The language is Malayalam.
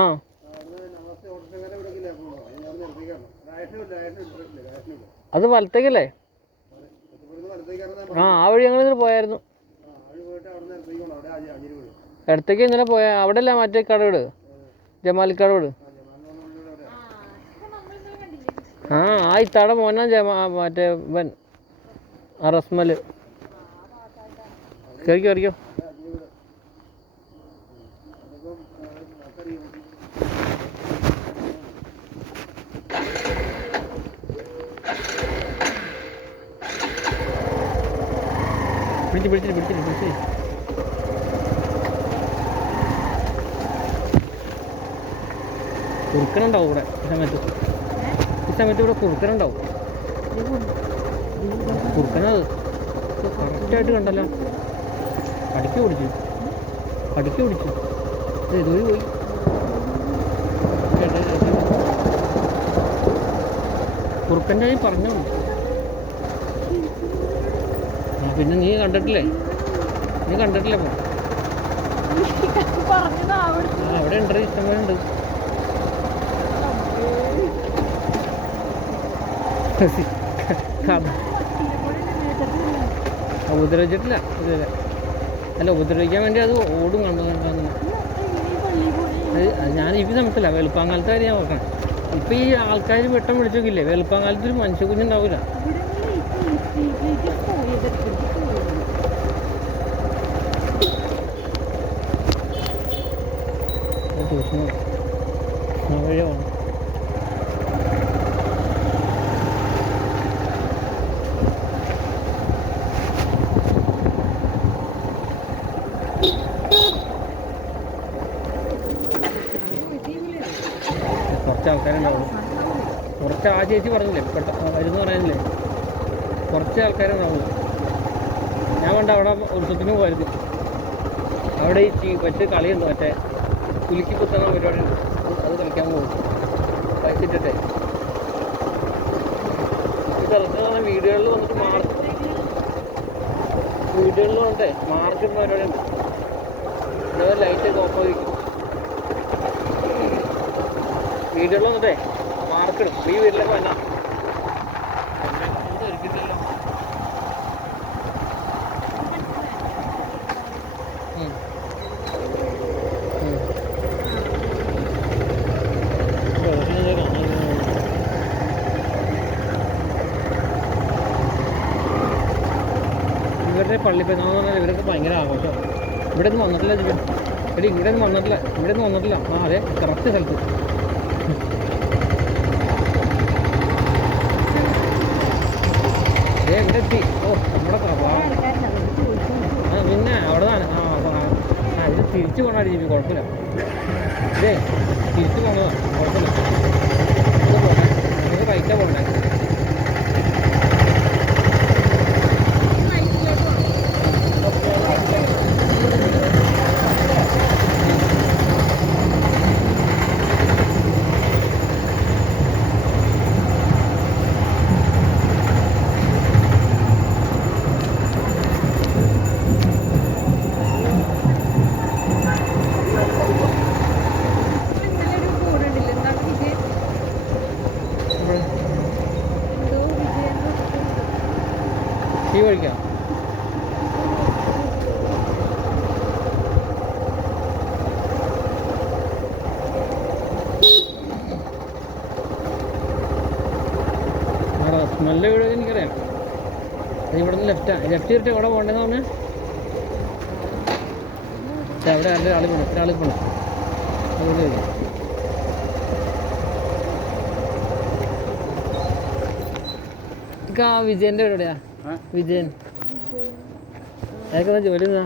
ആ അത് വലത്തേക്കല്ലേ? ആ വഴി ഞങ്ങൾ ഇന്നലെ പോയായിരുന്നു. ഇടത്തേക്ക് ഇന്നലെ പോയ അവിടെ അല്ല മറ്റേ കടവീട്, ജമാലിക്കടവീട്. ആ ഇത്താട മോനാ മറ്റേ ഇവൻ റസ്മല്. കയറിക്കോ. പിടിച്ച് കുറുക്കനുണ്ടാവും ഇവിടെ ഈ സമയത്ത് ഇവിടെ കുറുക്കനുണ്ടാവും. കുറുക്കനത് കറക്റ്റായിട്ട് കണ്ടല്ലോ. കടിക്ക് പിടിച്ചു ഇതുവഴി പോയി. കുറുക്കൻ്റെ ആയി പറഞ്ഞു. പിന്നെ നീ കണ്ടിട്ടില്ലേ ഇപ്പോൾ അവിടെ ഉണ്ട്, ഇഷ്ടംപോലെ ഉണ്ട്. ഉപദ്രവിച്ചിട്ടില്ല ഇതുവരെ. അല്ല, ഉപദ്രവിക്കാൻ വേണ്ടി അത് ഓടും കണ്ടു. ഞാൻ ഈ സമയത്തല്ല, വെളുപ്പാങ്കാലത്തെ കാര്യം ഞാൻ നോക്കണം. ഇപ്പം ഈ ആൾക്കാർ വെട്ടം വിളിച്ചോക്കില്ലേ, വെളുപ്പാങ്കാലത്ത് ഒരു മനുഷ്യ കുഞ്ഞുണ്ടാവില്ല. വഴിയാണ് കുറച്ച് ആൾക്കാരുണ്ടാവുള്ളൂ. കുറച്ച് ആ ചേച്ചി പറഞ്ഞില്ലേ വരുന്നു പറയാനില്ലേ, കുറച്ച് ആൾക്കാരുണ്ടാവുള്ളൂ. ഞാൻ കണ്ട അവിടെ ഉത്സവത്തിന് പോയിരുന്നു. അവിടെ ഈ മറ്റേ കളിയുണ്ട്, മറ്റേ കുലുക്കി കുത്തുന്ന പരിപാടി ഉണ്ട്. അത് കളിക്കാൻ പോകും കഴിച്ചിട്ടേ. ഈ സ്ഥലത്ത് വീടുകളിൽ വന്നിട്ട് മാർക്കിടുന്ന പരിപാടി ഉണ്ട്. അതേപോലെ ലൈറ്റൊക്കെ ഓഫ് ആയിരിക്കും. വീടുകളിൽ വന്നിട്ടേ മാർക്കിടും. ഈ വീട്ടിലൊക്കെ വന്നാ ഒരുക്കിയിട്ടില്ല. ഇവരുടെ പള്ളിപ്പെരുന്നാൾ പറഞ്ഞാൽ ഇവരൊക്കെ ഭയങ്കര ആഘോഷം. ഇവിടെ ഒന്നും വന്നിട്ടില്ല ഇവിടെ ഒന്നും വന്നിട്ടില്ല. ആ അതെ, കറക്റ്റ് സ്ഥലത്ത്. ഇവിടെ എത്തി. നമ്മുടെ പിന്നെ അവിടെ ഇത് തിരിച്ചു പോകണ ജീവി കുഴപ്പമില്ല. തിരിച്ചു പോകണതാണ് കുഴപ്പമില്ല. നമുക്ക് കഴിക്കാൻ പോകണ്ടേ. ഈ വഴിക്കാം. സ്മെല്ല് വീട് എനിക്കറിയാം. അത് ഇവിടെ നിന്ന് ലെഫ്റ്റ് തിരിട്ട് എവിടെ പോകേണ്ടതെന്ന് പറഞ്ഞാൽ അവിടെ ഒരാൾ പോകണം. അതുകൊണ്ട് വിജയൻ്റെ വീട് എവിടെയാ? വിജയൻ അതൊക്കെ ജോലി എന്നാ